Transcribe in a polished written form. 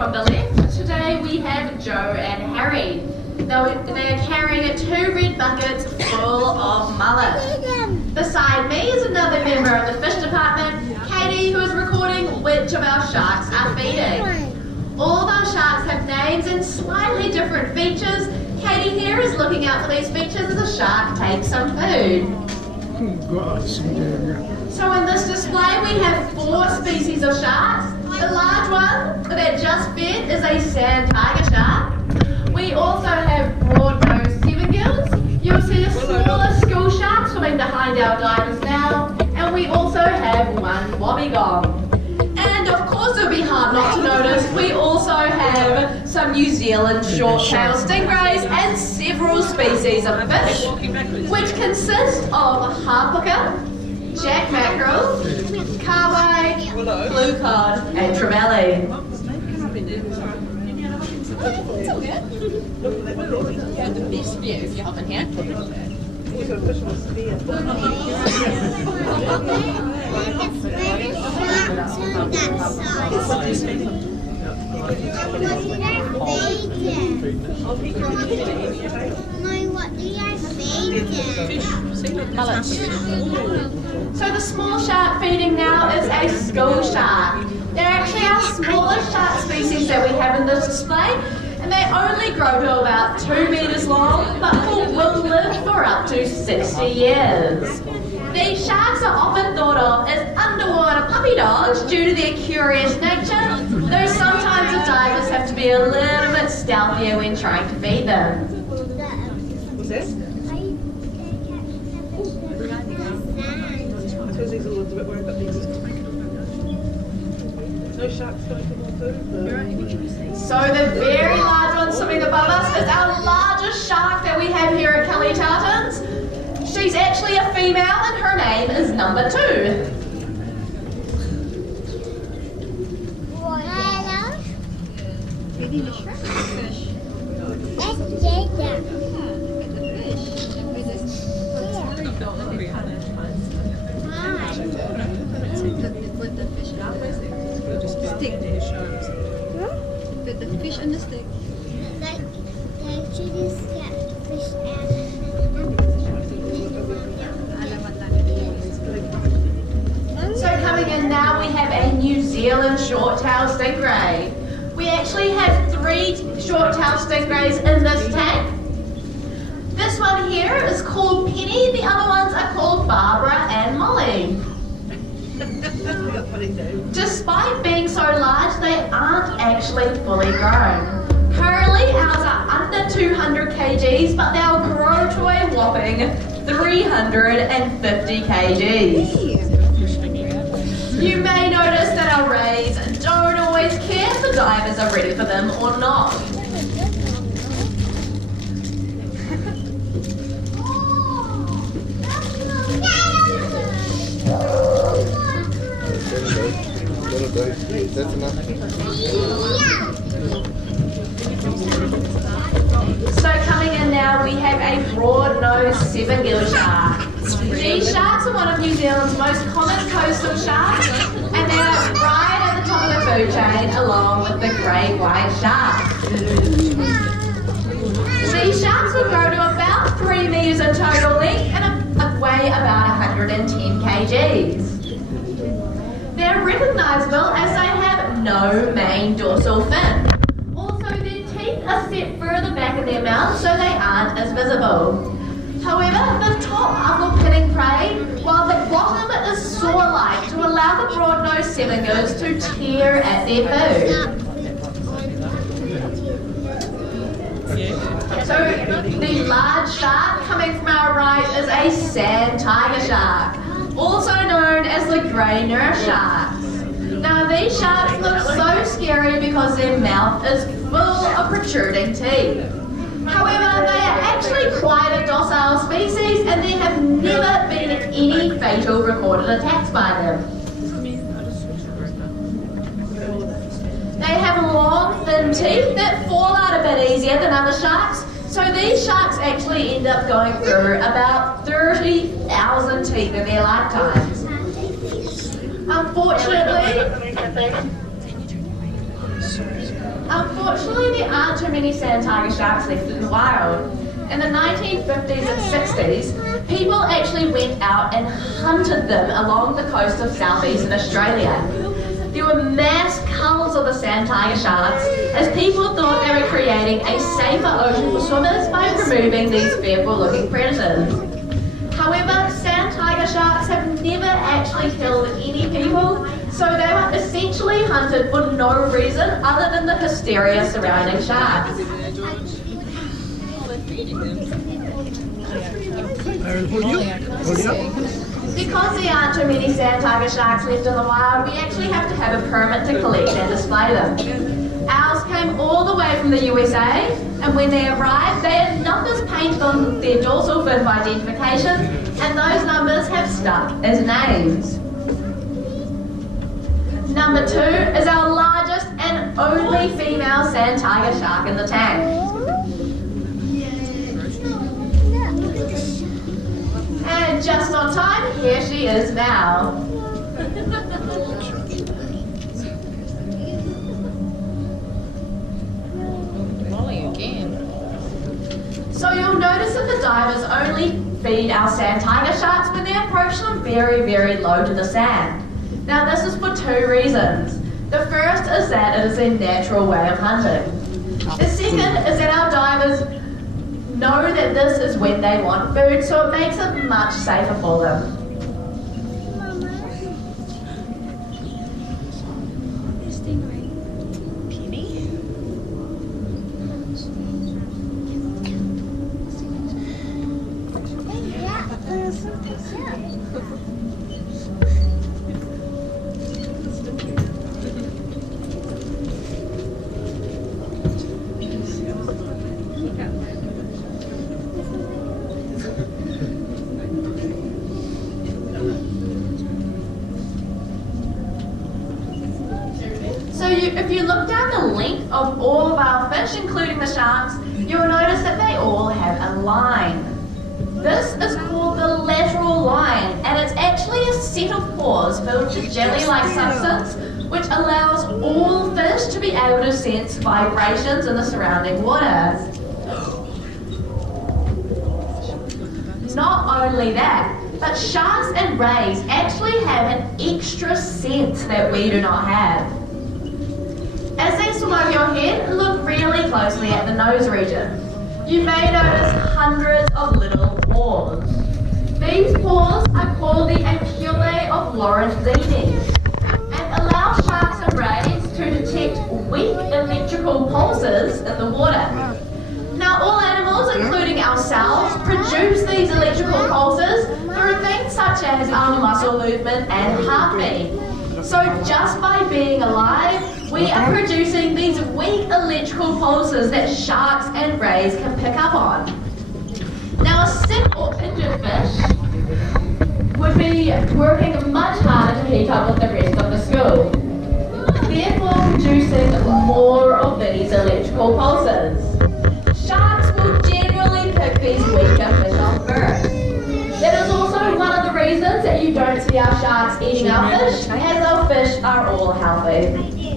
from the left, today we have Joe and Harry. They are carrying 2 red buckets full of mullet. Beside me is another member of the fish department, Katie, who is recording which of our sharks are feeding. All of our sharks have names and slightly different features. Katie here is looking out for these features as a shark takes some food. So in this display we have 4 species of sharks. The large one that just fed is a sand tiger shark. We also have broad-nosed 7-gills. You'll see a smaller school shark swimming behind our divers now. And we also have one wobbegong. And of course it would be hard not to notice, we also have some New Zealand short-tailed stingrays and several species of fish, which consist of harpooker, jack mackerel, carby, blue cod and trevally. You have the best view if you're hopping here. So the small shark feeding now is a school shark. They're actually our smallest shark species that we have in this display, and they only grow to about 2 meters long, but will live for up to 60 years. These sharks are often thought of as underwater puppy dogs due to their curious nature, though sometimes the divers have to be a little bit stealthier when trying to feed them. What's this? I suppose these are a little bit worried about these. No sharks going to more food. So the very large one swimming above us is our largest shark that we have here at Kelly Tartons. She's actually a female and her name is number 2. Hello? Feeding the shark fish. Let's get them. Look at the fish. Put the fish out. Stick. Put the fish on the stick. Like you just get fish out. So coming in now we have a New Zealand short-tailed stingray. We actually have 3 short-tailed stingrays in this tank. This one here is called Penny, the other ones are called Barbara and Molly. Despite being so large, they aren't actually fully grown. Currently ours are under 200 kgs, but they'll grow to a whopping 350 kgs. You may notice that our rays don't always care if the divers are ready for them or not. That's enough. So coming in now we have a broad-nosed 7-gill shark. These sharks are one of New Zealand's most common coastal sharks, and they're right at the top of the food chain along with the great white shark. These sharks will grow to about 3 meters in total length and weigh about 110 kgs. They're recognisable as they have no main dorsal fin. Also, their teeth are set further back in their mouths so they aren't as visible. However, the top are for pinning prey, while the bottom is saw-like to allow the broad-nosed 7-gills to tear at their food. So the large shark coming from our right is a sand tiger shark, also known as the grey nurse sharks. Now these sharks look so scary because their mouth is full of protruding teeth. However, they are actually quite a docile species and there have never been any fatal recorded attacks by them. They have long, thin teeth that fall out a bit easier than other sharks, so these sharks actually end up going through about 30,000 teeth in their lifetimes. Unfortunately, there aren't too many sand tiger sharks left in the wild. In the 1950s and 60s, people actually went out and hunted them along the coast of southeastern Australia. There were mass culls of the sand tiger sharks as people thought they were creating a safer ocean for swimmers by removing these fearful-looking predators. However, sand tiger sharks have never actually killed any people, so they were essentially hunted for no reason other than the hysteria surrounding sharks. Because there aren't too many sand tiger sharks left in the wild, we actually have to have a permit to collect and display them. Ours came all the way from the USA, and when they arrived, they had numbers painted on their dorsal fin for identification, and those numbers have stuck as names. Number 2 is our largest and only female sand tiger shark in the tank. And just on time, here she is now. Molly again. So you'll notice that the divers only feed our sand tiger sharks when they approach them very, very low to the sand. Now this is for 2 reasons. The first is that it is their natural way of hunting. The second is that our divers know that this is when they want food, so it makes it much safer for them. If you look down the length of all of our fish, including the sharks, you'll notice that they all have a line. This is called the lateral line, and it's actually a set of pores filled with jelly-like substance which allows all fish to be able to sense vibrations in the surrounding water. Not only that, but sharks and rays actually have an extra sense that we do not have. As they swim over your head, look really closely at the nose region. You may notice hundreds of little pores. These pores are called the apillae of Lorenzini and allow sharks and rays to detect weak electrical pulses in the water. Now all animals, including ourselves, produce these electrical pulses through things such as our muscle movement and heartbeat. So just by being alive, we are producing these weak electrical pulses that sharks and rays can pick up on. Now a sick or injured fish would be working much harder to keep up with the rest of the school, therefore producing more of these electrical pulses. Sharks will generally pick these weaker fish off first. That is also one of the reasons that you don't see our sharks eating our fish, as our fish are all healthy.